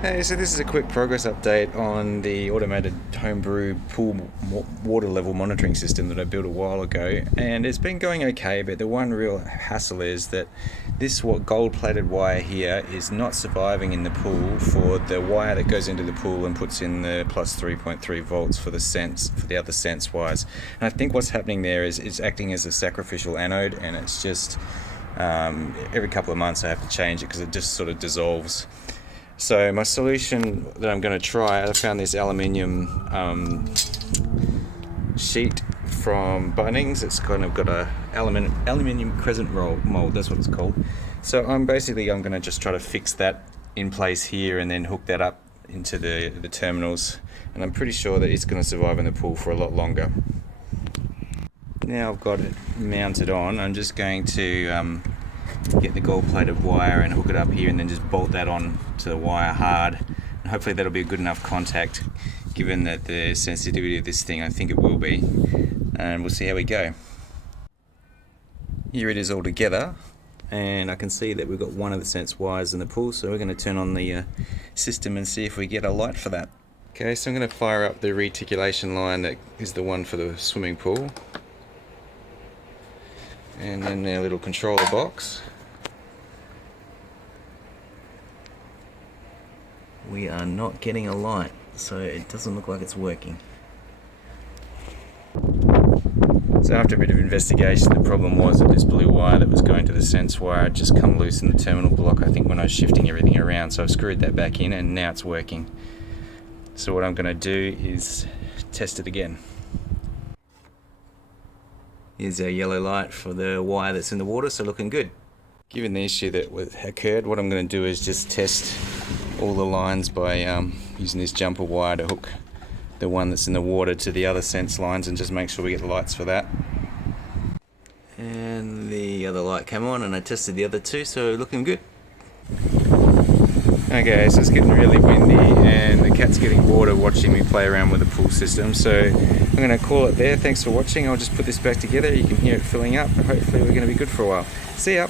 Hey, so this is a quick progress update on the automated homebrew pool water level monitoring system that I built a while ago, and it's been going okay, but the one real hassle is that this gold-plated wire here is not surviving in the pool for the wire that goes into the pool and puts in the plus 3.3 volts for the other sense wires. And I think what's happening there is it's acting as a sacrificial anode, and it's just every couple of months I have to change it because it just sort of dissolves. So my solution that I'm going to try, I found this aluminium sheet from Bunnings. It's kind of got a aluminium crescent roll mold, that's what it's called. So I'm going to just try to fix that in place here and then hook that up into the terminals, and I'm pretty sure that it's going to survive in the pool for a lot longer. Now I've got it mounted on, I'm just going to get the gold-plated wire and hook it up here and then just bolt that on to the wire hard, and hopefully that'll be a good enough contact given that the sensitivity of this thing, I think it will be, and we'll see how we go. Here it is all together, and I can see that we've got one of the sense wires in the pool, so we're going to turn on the system and see if we get a light for that. Okay, so I'm going to fire up the reticulation line that is the one for the swimming pool, and then our little controller box. We are not getting a light, so it doesn't look like it's working. So after a bit of investigation, the problem was that this blue wire that was going to the sense wire had just come loose in the terminal block, I think, when I was shifting everything around, so I've screwed that back in and now it's working. So what I'm going to do is test it again. Here's our yellow light for the wire that's in the water, so looking good. Given the issue that occurred, what I'm going to do is just test all the lines by using this jumper wire to hook the one that's in the water to the other sense lines and just make sure we get the lights for that. And the other light came on and I tested the other two, so looking good. Okay, so it's getting really windy and the cat's getting bored of watching me play around with the pool system, so I'm going to call it there. Thanks for watching. I'll just put this back together. You can hear it filling up, and hopefully we're going to be good for a while. See ya!